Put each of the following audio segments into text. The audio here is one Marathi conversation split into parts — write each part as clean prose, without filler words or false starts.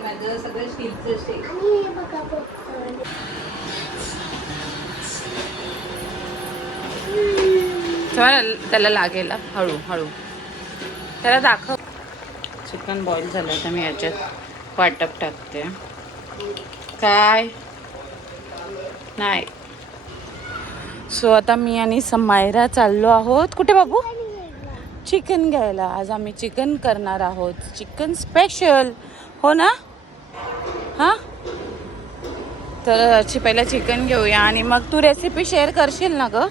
आहे माझं सगळं स्टीलचं स्टेज. त्याला लागेल हळू हळू. त्याला दाखव. चिकन बॉईल झालं तर मी याच्यात वाटप टाकते. काय नाही. सो आता मी आणि समायरा चाललो आहोत. कुठे बाबू? चिकन घ्यायला. आज आम्ही चिकन करणार आहोत. Chicken special. हो ना? हां, तर पहिला चिकन घेऊया आणि मग तू रेसिपी शेअर करशील ना ग?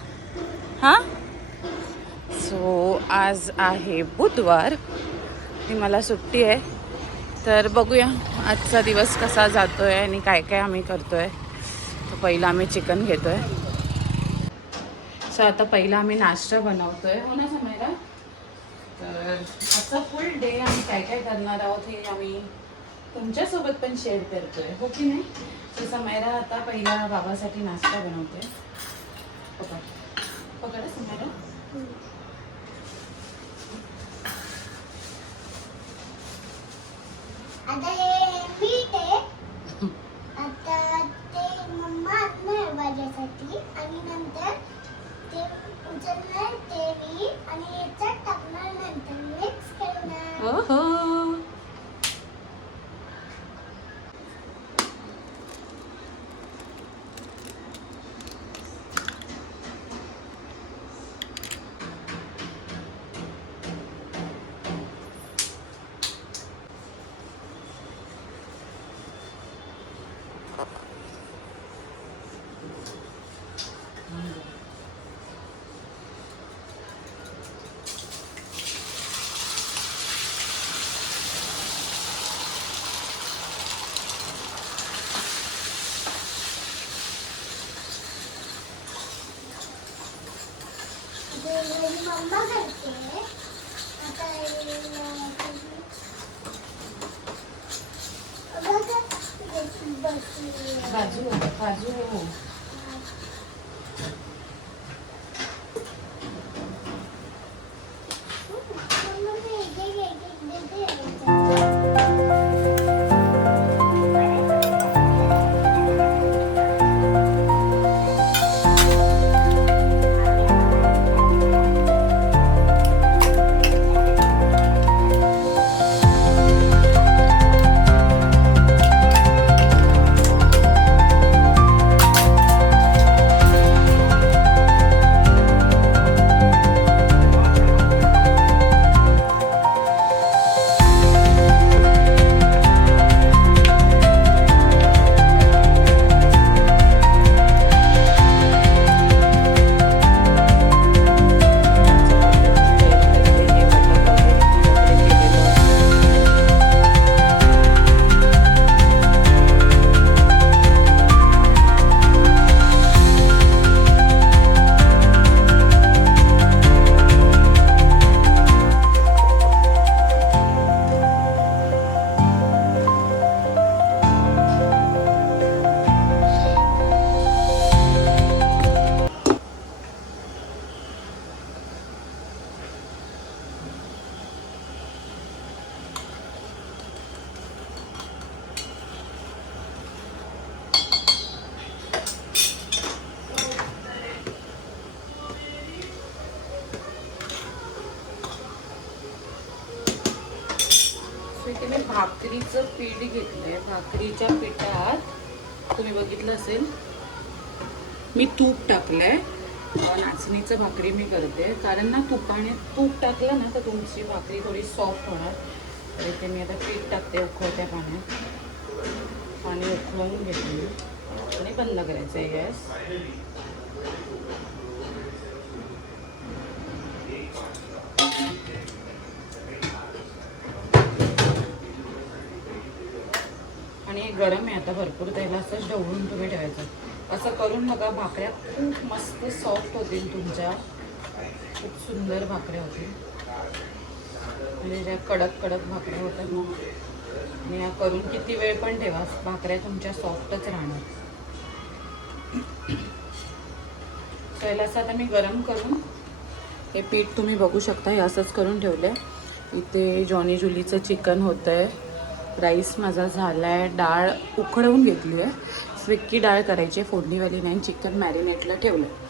हां. सो आज आहे बुधवार. मला सुट्टी आहे. तर बघूया आजचा दिवस कसा जातोय आणि काय काय आम्ही करतोय. तर पहिला आम्ही चिकन घेतोय. सो आता पहिला आम्ही नाश्ता बनवतोय. हो ना समायरा? तर आजचा फुल डे आम्ही काय काय करणार आहोत हे आम्ही तुमच्यासोबत पण शेअर करतोय. हो की नाही? तर समायरा आता पहिला बाबासाठी नाश्ता बनवते. पकड समायरा. आता हे मीठ आहे. आता ते मम्मा आणणार माझ्यासाठी आणि नंतर ते उचलणार ते मी आणि याच्यात टाकणार नंतर मिक्स करणार. ओहो. मम्मा करते. आता बाजू बाजू. इथे मी भाकरीचं पीठ घेतलंय. भाकरीच्या पिठात तुम्ही बघितलं असेल मी तूप टाकलंय. नाचणीचं भाकरी मी करते कारण ना तूप टाकलं ना तर तुमची भाकरी थोडी सॉफ्ट होणार. तर इथे मी आता पीठ टाकते उकळत्या पाण्यात. पाणी उकळून घेते आणि बंद करायचं आहे गॅस. आणि गरम आहे आता भरपूर. त्याला असंच ढवळून तुम्ही ठेवायचं. असं करून बघा. भाकऱ्या खूप मस्त सॉफ्ट होतील तुमच्या. खूप सुंदर भाकऱ्या होतील. म्हणजे ज्या कडक कडक भाकऱ्या होतात ना. आणि या करून किती वेळ पण ठेवा भाकऱ्या तुमच्या सॉफ्टच राहणार. त्याला असं आता मी गरम करून हे पीठ तुम्ही बघू शकता. हे असंच करून ठेवलं आहे. इथे जॉनी जुलीचं चिकन होतं आहे. राईस माझा झाला आहे. डाळ उकडवून घेतली आहे. स्विक्की डाळ करायची आहे फोडणीवाली नाही. चिकन मॅरिनेटला ठेवलं आहे.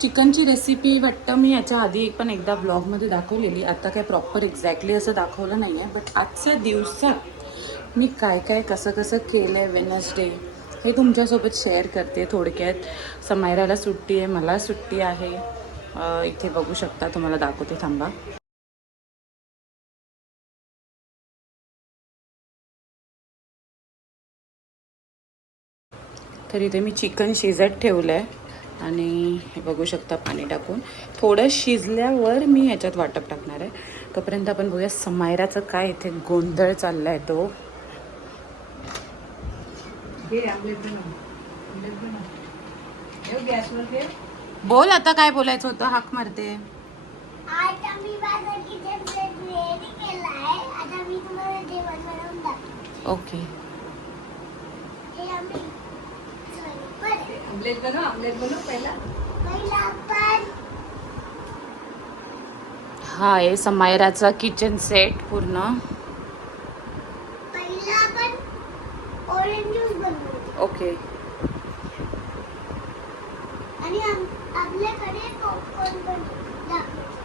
चिकनची रेसिपी वाटतं मी याच्या आधी पण एकदा ब्लॉगमध्ये दाखवलेली. आता काय प्रॉपर एक्झॅक्टली असं दाखवलं नाही आहे. बट आजच्या दिवसात मी काय काय कसं कसं केलं आहे वेनसडे हे तुमच्यासोबत शेअर करते थोडक्यात. समायराला सुट्टी आहे, मला सुट्टी आहे. इथे बघू शकता, तुम्हाला दाखवते थांबा. तर इथे मी चिकन शिजत ठेवलं आहे आणि हे बघू शकता पाणी टाकून. थोडं शिजल्यावर मी ह्याच्यात वाटप टाकणार आहे. तोपर्यंत आपण बघूया समायराचं काय इथे गोंधळ चालला आहे तो. बोल आता काय बोलायचं होतं, हाक मारते. आता मी माझा किचन सेट रेडी केलाय. आता मी तुम्हाला जेवण बनवून दाखवते. ओके. हे आम्ही आमलेट बनव पहिला. पहिला आपण हा आहे समायराचा किचन सेट पूर्ण. पहिला आपण ऑरेंज ज्यूस बनवू ओके. आणि आपल्याकडे पॉपकॉर्न पण दाखवतो.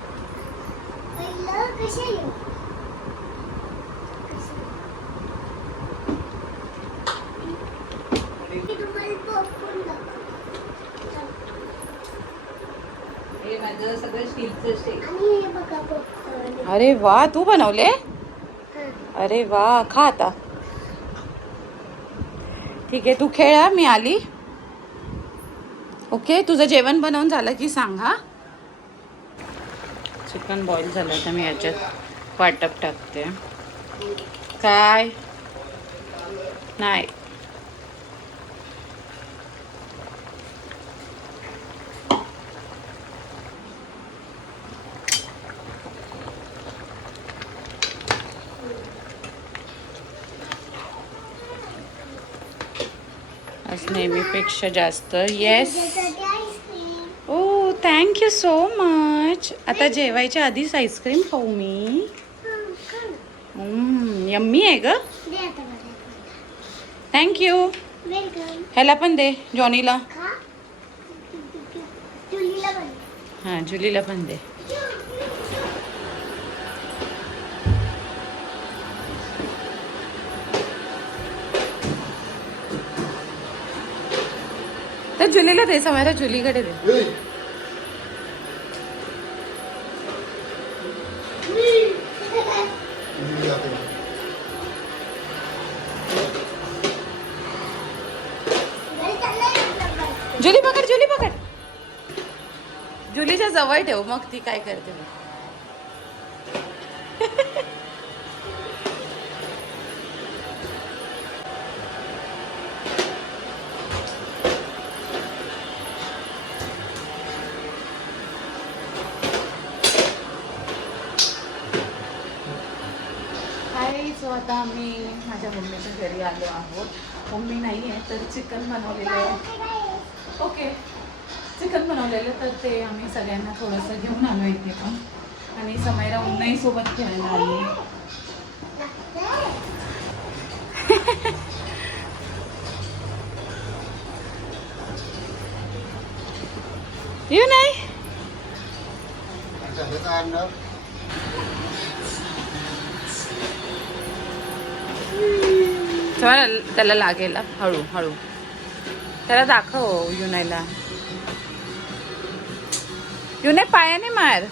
पहिलं कसे येऊ मी तुम्हाला पॉपकॉर्न दाखवतो. हे माझं सगळं स्टीलचं स्टेक. आणि हे बघा पॉपकॉर्न. अरे वा, तू बनवले? अरे वा, खा आता. ठीक आहे, तू खेळ हा, मी आली. ओके, तुझं जेवण बनवून झालं की सांग हा. चिकन बॉईल झालं तर मी याच्यात वाटप टाकते. काय नाही. आज नेहमीपेक्षा जास्त. येस. त्याच्यासाठी आईस्क्रीम. ओ थँक्यू सो मच. आता जेवायच्या आधीच आईस्क्रीम खाऊ मी. यम्मी आहे ग. दे आता मला. थँक्यू. वेलकम. ह्याला पण दे, जॉनीला. खा. जुलीला पण. हां, जुलीला पण दे. तर जुलीला दे, समायरा जुलीकडे दे. जुली पकड, जुली पकड. जुलीच्या जवळ ठेव, मग ती काय करते बघ. सो आता आम्ही माझ्या मम्मीच्या घरी आलो आहोत. मम्मी नाही आहे तर चिकन बनवलेलं आहे. ओके, चिकन बनवलेलं तर ते आम्ही सगळ्यांना थोडंसं घेऊन आलो इथे पण. आणि समायरा उन्हाई सोबत खेळायला आली. येऊ नाही. त्याला लागेल हळू हळू. त्याला दाखव युनायला. युने पायाने मार.